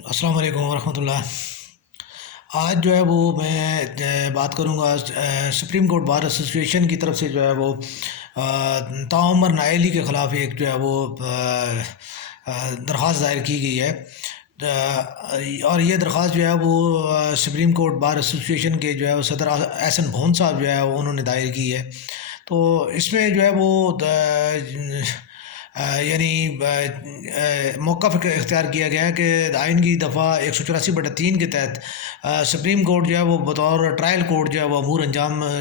السلام علیکم ورحمۃ اللہ۔ آج جو ہے وہ میں بات کروں گا سپریم کورٹ بار ایسوسیشن کی طرف سے جو ہے وہ تعمر نائلی کے خلاف ایک جو ہے وہ درخواست دائر کی گئی ہے، اور یہ درخواست جو ہے وہ سپریم کورٹ بار ایسوسیشن کے جو ہے وہ صدر احسن بھون صاحب جو ہے وہ انہوں نے دائر کی ہے۔ تو اس میں جو ہے وہ یعنی موقف اختیار کیا گیا ہے کہ آئین کی دفعہ 184/3 کے تحت سپریم کورٹ جو ہے وہ بطور ٹرائل کورٹ جو ہے وہ امور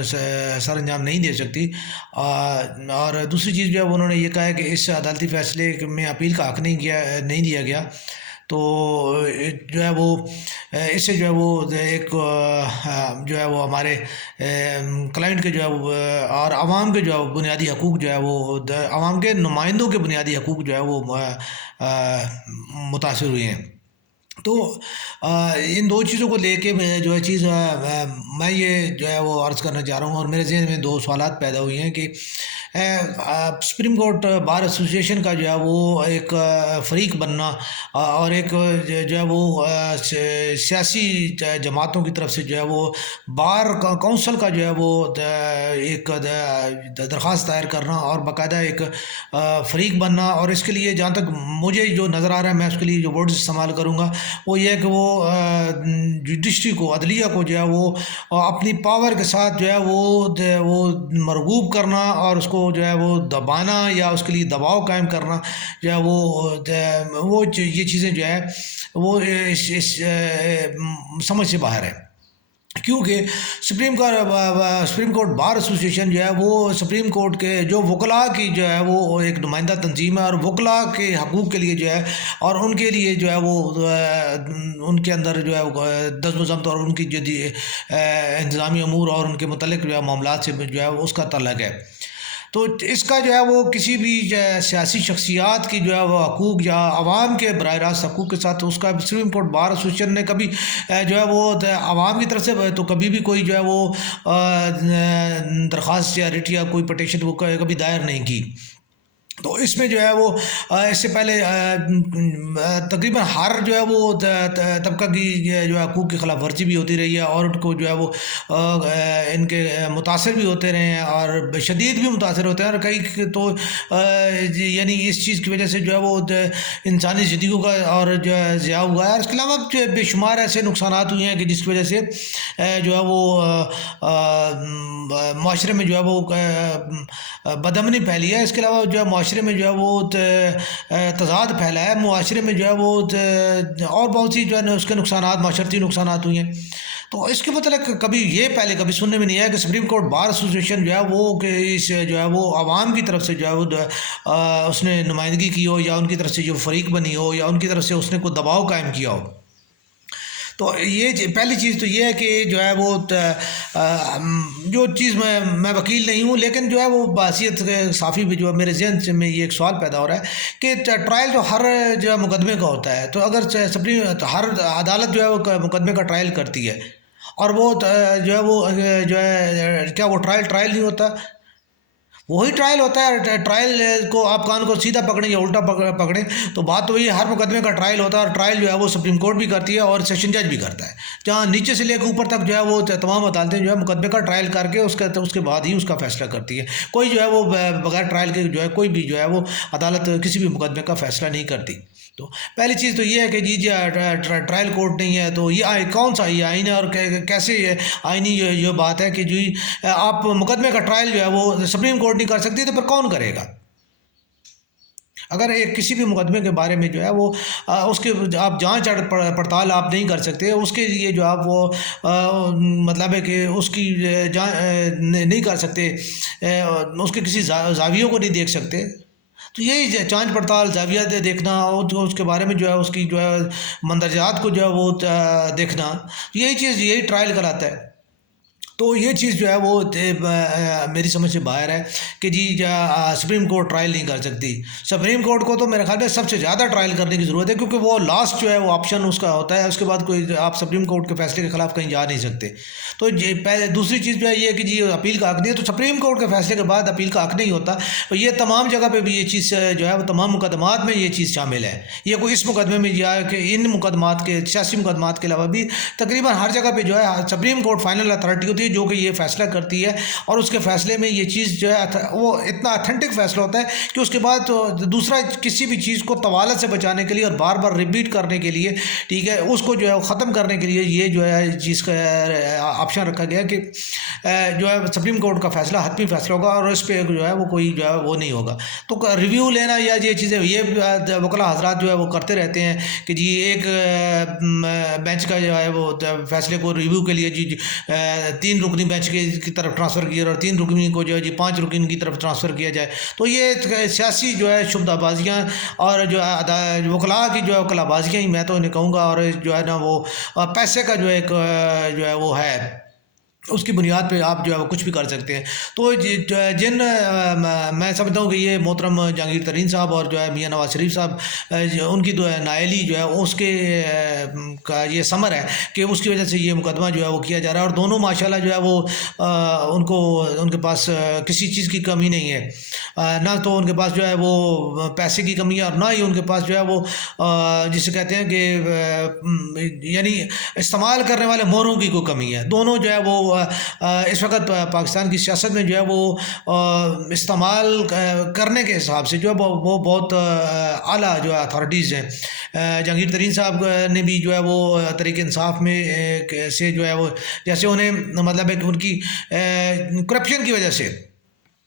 سر انجام نہیں دے سکتی، اور دوسری چیز جو ہے انہوں نے یہ کہا ہے کہ اس عدالتی فیصلے میں اپیل کا حق نہیں دیا گیا۔ تو جو ہے وہ اس سے جو ہے وہ ایک جو ہے وہ ہمارے کلائنٹ کے جو ہے وہ اور عوام کے جو ہے وہ بنیادی حقوق جو ہے وہ عوام کے نمائندوں کے بنیادی حقوق جو ہے وہ متاثر ہوئے ہیں۔ تو ان دو چیزوں کو لے کے میں جو ہے میں یہ جو ہے وہ عرض کرنا چاہ رہا ہوں، اور میرے ذہن میں دو سوالات پیدا ہوئے ہیں کہ سپریم کورٹ بار ایسوسیشن کا جو ہے وہ ایک فریق بننا اور ایک جو ہے وہ سیاسی جماعتوں کی طرف سے جو ہے وہ بار کونسل کا جو ہے وہ ایک درخواست دائر کرنا اور باقاعدہ ایک فریق بننا، اور اس کے لیے جہاں تک مجھے جو نظر آ رہا ہے میں اس کے لیے جو ورڈز استعمال کروں گا وہ یہ ہے کہ وہ جوڈیشری کو، عدلیہ کو جو ہے وہ اپنی پاور کے ساتھ جو ہے وہ مرغوب کرنا اور اس کو جو ہے وہ دبانا یا اس کے لیے دباؤ قائم کرنا جو ہے وہ یہ چیزیں جو ہے وہ اس سمجھ سے باہر ہے، کیونکہ سپریم کورٹ بار ایسوسیشن جو ہے وہ سپریم کورٹ کے جو وکلاء کی جو ہے وہ ایک نمائندہ تنظیم ہے، اور وکلاء کے حقوق کے لیے جو ہے اور ان کے لیے جو ہے وہ ان کے اندر جو ہے نظم و ضبط اور ان کی انتظامی امور اور ان کے متعلق جو ہے معاملات سے جو ہے اس کا تعلق ہے۔ تو اس کا جو ہے وہ کسی بھی سیاسی شخصیات کی جو ہے وہ حقوق یا عوام کے براہ راست حقوق کے ساتھ اس کا سپریم کورٹ بار ایسوسیشن نے کبھی جو ہے وہ عوام کی طرف سے تو کبھی بھی کوئی جو ہے وہ درخواست یا ریٹ یا کوئی پٹیشن وہ کبھی دائر نہیں کی۔ تو اس میں جو ہے وہ اس سے پہلے تقریباً ہر جو ہے وہ طبقہ کی جو ہے حقوق کی خلاف ورزی بھی ہوتی رہی ہے، اور ان کو جو ہے وہ ان کے متاثر بھی ہوتے رہے ہیں اور شدید بھی متاثر ہوتے ہیں، اور کئی تو یعنی اس چیز کی وجہ سے جو ہے وہ انسانی زندگیوں کا اور جو ہے ضیاع ہوا ہے، اور اس کے علاوہ جو بے شمار ایسے نقصانات ہوئے ہیں کہ جس کی وجہ سے جو ہے وہ معاشرے میں جو ہے وہ بدامنی پھیلی ہے۔ اس کے علاوہ جو ہے معاشرے میں جو ہے وہ تضاد پھیلا ہے، معاشرے میں جو ہے وہ اور بہت سی جو ہے اس کے نقصانات، معاشرتی نقصانات ہوئے ہیں۔ تو اس کے متعلق کبھی پہلے کبھی سننے میں نہیں آیا کہ سپریم کورٹ بار ایسوسیشن جو ہے وہ کہ اس جو ہے وہ عوام کی طرف سے جو ہے وہ اس نے نمائندگی کی ہو، یا ان کی طرف سے جو فریق بنی ہو، یا ان کی طرف سے اس نے کوئی دباؤ قائم کیا ہو۔ تو یہ پہلی چیز تو یہ ہے کہ جو ہے وہ جو چیز میں وکیل نہیں ہوں، لیکن جو ہے وہ بحیثیت صحافی بھی جو ہے میرے ذہن سے میں یہ ایک سوال پیدا ہو رہا ہے کہ ٹرائل جو ہر جو ہے مقدمے کا ہوتا ہے، تو اگر ہر عدالت جو ہے وہ مقدمے کا ٹرائل کرتی ہے، اور وہ جو ہے وہ جو ہے کیا وہ ٹرائل نہیں ہوتا؟ وہی ٹرائل ہوتا ہے۔ ٹرائل کو آپ کان کو سیدھا پکڑیں یا الٹا پکڑیں تو بات تو وہی، ہر مقدمے کا ٹرائل ہوتا ہے، اور ٹرائل جو ہے وہ سپریم کورٹ بھی کرتی ہے اور سیشن جج بھی کرتا ہے، جہاں نیچے سے لے کے اوپر تک جو ہے وہ تمام عدالتیں جو ہے مقدمے کا ٹرائل کر کے اس کے بعد ہی اس کا فیصلہ کرتی ہے۔ کوئی جو ہے وہ بغیر ٹرائل کے جو ہے کوئی بھی جو ہے وہ عدالت کسی بھی مقدمے کا فیصلہ نہیں کرتی۔ تو پہلی چیز تو یہ ہے کہ جی ٹرائل کورٹ نہیں ہے، تو یہ کون سا یہ آئین ہے، اور کیسے آئینی یہ بات ہے کہ جی آپ مقدمے کا ٹرائل جو ہے وہ سپریم کورٹ نہیں کر سکتی، تو پھر کون کرے گا؟ اگر ایک کسی بھی مقدمے کے بارے میں جو ہے وہ اس کے آپ جانچ پڑتال آپ نہیں کر سکتے، اس کے لیے جو آپ وہ مطلب ہے کہ اس کی نہیں کر سکتے، اس کے کسی زاویوں کو نہیں دیکھ سکتے، تو یہی جانچ پڑتال زاویہ دیکھنا، اس کے بارے میں جو ہے اس کی جو ہے مندرجات کو جو ہے وہ دیکھنا، یہی چیز یہی ٹرائل کراتا ہے۔ تو یہ چیز جو ہے وہ میری سمجھ سے باہر ہے کہ جی سپریم کورٹ ٹرائل نہیں کر سکتی. سپریم کورٹ کو تو میرے خیال میں سب سے زیادہ ٹرائل کرنے کی ضرورت ہے، کیونکہ وہ لاسٹ جو ہے وہ آپشن اس کا ہوتا ہے، اس کے بعد کوئی آپ سپریم کورٹ کے فیصلے کے خلاف کہیں جا نہیں سکتے. تو پہلے دوسری چیز جو ہے یہ کہ جی اپیل کا حق نہیں ہے، تو سپریم کورٹ کے فیصلے کے بعد اپیل کا حق نہیں ہوتا. تو یہ تمام جگہ پہ بھی یہ چیز جو ہے وہ تمام مقدمات میں یہ چیز شامل ہے. یہ کوئی اس مقدمے میں یا کہ ان مقدمات کے سیاسی مقدمات کے علاوہ بھی تقریباً ہر جگہ پہ جو ہے سپریم کورٹ فائنل اتھارٹی ہوتی ہے جو کہ یہ فیصلہ کرتی ہے، اور اس کے فیصلے میں یہ چیز جو ہے وہ اتنا اتھینٹک فیصلہ ہوتا ہے کہ اس کے بعد تو دوسرا کسی بھی چیز کو طوالت سے بچانے کے لیے اور بار بار ریپیٹ کرنے کے لیے، ٹھیک ہے، اس کو جو ہے ختم کرنے کے لیے یہ جو ہے چیز کا آپشن رکھا گیا کہ جو ہے سپریم کورٹ کا فیصلہ حتمی فیصلہ ہوگا اور اس پہ جو ہے وہ کوئی جو ہے وہ نہیں ہوگا. تو ریویو لینا یا یہ چیزیں یہ وکلاء حضرات جو ہے وہ کرتے رہتے ہیں کہ جی ایک بینچ کا جو ہے وہ فیصلے کو ریویو کے لیے جی 3 رکنی بینچ کی طرف ٹرانسفر کیا اور 3 رکنی کو جو ہے جی 5 رکن کی طرف ٹرانسفر کیا جائے. تو یہ سیاسی جو ہے شبدہ بازیاں اور جو وکلاء کی جو ہے وکلا بازیاں ہی میں تو انہیں کہوں گا، اور جو ہے نا وہ پیسے کا جو ایک جو ہے وہ ہے، اس کی بنیاد پہ آپ جو ہے وہ کچھ بھی کر سکتے ہیں. تو جن میں سمجھتا ہوں کہ یہ محترم جہانگیر ترین صاحب اور جو ہے میاں نواز شریف صاحب ان کی نااہلی جو ہے اس کے کا یہ ثمر ہے کہ اس کی وجہ سے یہ مقدمہ جو ہے وہ کیا جا رہا ہے. اور دونوں ماشاءاللہ جو ہے وہ ان کے پاس کسی چیز کی کمی نہیں ہے، نہ تو ان کے پاس جو ہے وہ پیسے کی کمی ہے اور نہ ہی ان کے پاس جو ہے وہ جسے کہتے ہیں کہ یعنی استعمال کرنے والے موروں کی کوئی کمی ہے. دونوں جو ہے وہ اس وقت پاکستان کی سیاست میں جو ہے وہ استعمال کرنے کے حساب سے جو ہے وہ بہت اعلیٰ جو ہے اتھارٹیز ہیں. جہانگیر ترین صاحب نے بھی جو ہے وہ تحریک انصاف میں سے جو ہے وہ جیسے انہیں مطلب ہے کہ ان کی کرپشن کی وجہ سے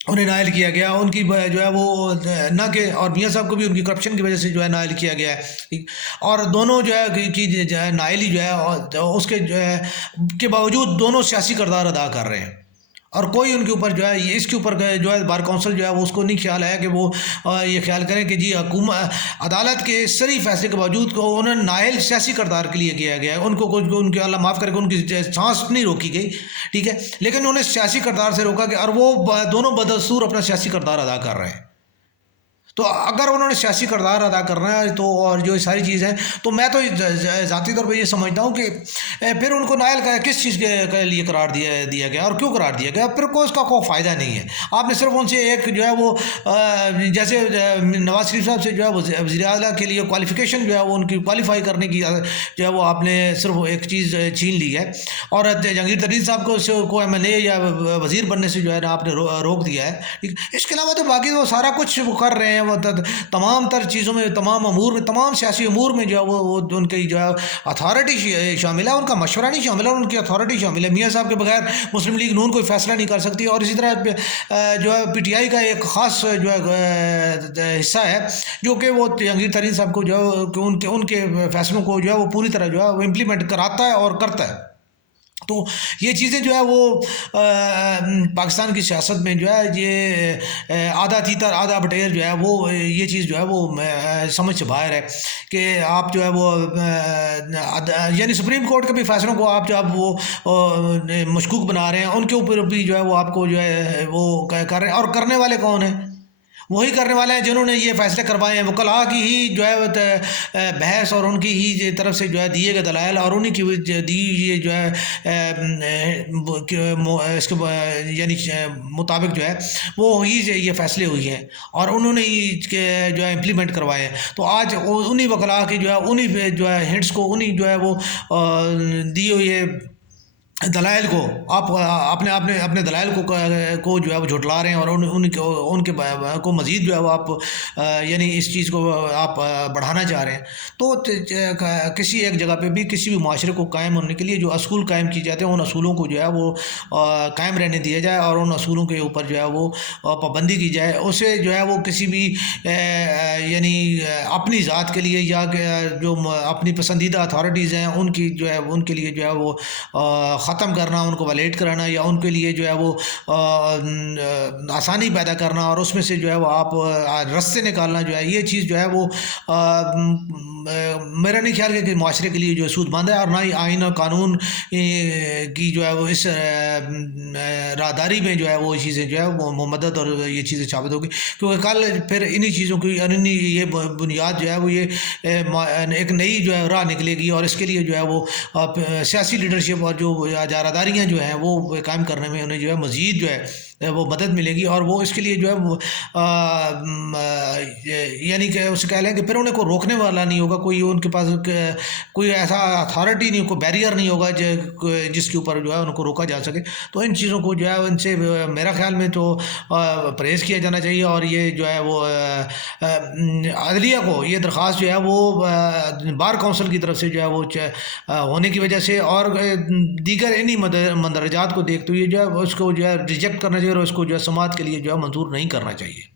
انہیں نائل کیا گیا، ان کی جو ہے وہ نہ کہ اور میاں صاحب کو بھی ان کی کرپشن کی وجہ سے جو ہے نائل کیا گیا ہے. اور دونوں جو ہے کی جو ہے نائلی جو ہے اس کے جو ہے کے باوجود دونوں سیاسی کردار ادا کر رہے ہیں، اور کوئی ان کے اوپر جو ہے اس کے اوپر جو ہے بار کونسل جو ہے وہ اس کو نہیں خیال ہے کہ وہ یہ خیال کریں کہ جی حکومت عدالت کے صریح فیصلے کے باوجود کو انہیں نائل سیاسی کردار کے لیے کیا گیا ہے. ان کو ان کے اللہ معاف کرے کہ ان کی سانس نہیں روکی گئی، ٹھیک ہے، لیکن انہیں سیاسی کردار سے روکا گیا اور وہ دونوں بدستور اپنا سیاسی کردار ادا کر رہے ہیں. تو اگر انہوں نے سیاسی کردار ادا کرنا ہے تو اور جو ساری چیز ہیں، تو میں تو ذاتی طور پہ یہ سمجھتا ہوں کہ پھر ان کو نائل کا کس چیز کے لیے قرار دیا گیا اور کیوں قرار دیا گیا، پھر کوئی اس کا کوئی فائدہ نہیں ہے. آپ نے صرف ان سے ایک جو ہے وہ جیسے نواز شریف صاحب سے جو ہے وزیر اعلیٰ کے لیے کوالیفیکیشن جو ہے وہ ان کی کوالیفائی کرنے کی جو ہے وہ آپ نے صرف ایک چیز چھین لی ہے، اور جہانگیر ترین صاحب کو ایم این اے یا وزیر بننے سے جو ہے نا آپ نے روک دیا ہے. اس کے علاوہ تو باقی وہ سارا کچھ وہ کر رہے ہیں، وہ تمام تر چیزوں میں، تمام امور میں، تمام سیاسی امور میں جو ہے وہ ان کی جو ہے اتھارٹی شامل ہے، ان کا مشورہ نہیں شامل ہے، ان کی اتھارٹی شامل ہے. میاں صاحب کے بغیر مسلم لیگ نون کوئی فیصلہ نہیں کر سکتی. اور اسی طرح جو ہے پی ٹی آئی کا ایک خاص جو ہے حصہ ہے جو کہ وہ جہانگیر ترین صاحب کو جو ہے ان کے فیصلوں کو جو ہے وہ پوری طرح جو ہے وہ امپلیمنٹ کراتا ہے اور کرتا ہے. تو یہ چیزیں جو ہے وہ پاکستان کی سیاست میں جو ہے یہ آدھا تیتر آدھا بٹیر جو ہے وہ یہ چیز جو ہے وہ سمجھ سے باہر ہے کہ آپ جو ہے وہ یعنی سپریم کورٹ کے بھی فیصلوں کو آپ جو اب وہ مشکوک بنا رہے ہیں، ان کے اوپر بھی جو ہے وہ آپ کو جو ہے وہ کر رہے ہیں. اور کرنے والے کون ہیں؟ وہی کرنے والے ہیں جنہوں نے یہ فیصلے کروائے ہیں. وکلاء کی ہی جو ہے بحث اور ان کی ہی طرف سے جو ہے دیے گئے دلائل اور انہی کی دی یہ جو ہے اس کے یعنی مطابق جو ہے وہ ہی یہ فیصلے ہوئی ہیں اور انہوں نے ہی جو ہے امپلیمنٹ کروائے ہیں. تو آج انہی وکلاء کی جو ہے انہی جو ہے ہنٹس کو انہی جو ہے وہ دیے ہوئے دلائل کو آپ اپنے دلائل کو جو ہے وہ جھٹلا رہے ہیں اور ان کے کو مزید جو ہے وہ آپ یعنی اس چیز کو آپ بڑھانا چاہ رہے ہیں. تو کسی ایک جگہ پہ بھی کسی بھی معاشرے کو قائم ہونے کے لیے جو اصول قائم کی جاتے ہیں ان اصولوں کو جو ہے وہ قائم رہنے دیا جائے اور ان اصولوں کے اوپر جو ہے وہ پابندی کی جائے. اسے جو ہے وہ کسی بھی یعنی اپنی ذات کے لیے یا جو اپنی پسندیدہ اتھارٹیز ہیں ان کی جو ہے ان کے لیے جو ہے وہ ختم کرنا، ان کو ویلیٹ کرانا یا ان کے لیے جو ہے وہ آسانی پیدا کرنا اور اس میں سے جو ہے وہ آپ رستے نکالنا جو ہے، یہ چیز جو ہے وہ میرا نہیں خیال کہ معاشرے کے لیے جو ہے سود مند ہے، اور نہ ہی آئین اور قانون کی جو ہے وہ اس راہداری میں جو ہے وہ چیزیں جو ہے وہ مدد اور یہ چیزیں ثابت ہوگی، کیونکہ کل پھر انہی چیزوں کی یہ بنیاد جو ہے وہ یہ ایک نئی جو ہے راہ نکلے گی، اور اس کے لیے جو ہے وہ سیاسی لیڈرشپ اور جو اجاراداریاں جو ہیں وہ قائم کرنے میں انہیں جو ہے مزید جو ہے وہ مدد ملے گی، اور وہ اس کے لیے جو ہے وہ یعنی کہ اسے کہہ لیں کہ پھر انہیں کو روکنے والا نہیں ہوگا، کوئی ان کے پاس کوئی ایسا اتھارٹی نہیں، کوئی بیریئر نہیں ہوگا جس کے اوپر جو ہے ان کو روکا جا سکے۔ تو ان چیزوں کو جو ہے ان سے میرا خیال میں تو پرہیز کیا جانا چاہیے، اور یہ جو ہے وہ عدلیہ کو یہ درخواست جو ہے وہ بار کونسل کی طرف سے جو ہے وہ ہونے کی وجہ سے اور دیگر انہی مندرجات کو دیکھتے ہوئے جو ہے اس کو جو ہے ریجیکٹ کرنا چاہیے، اور اس کو جو ہے سماعت کے لیے جو ہے منظور نہیں کرنا چاہیے۔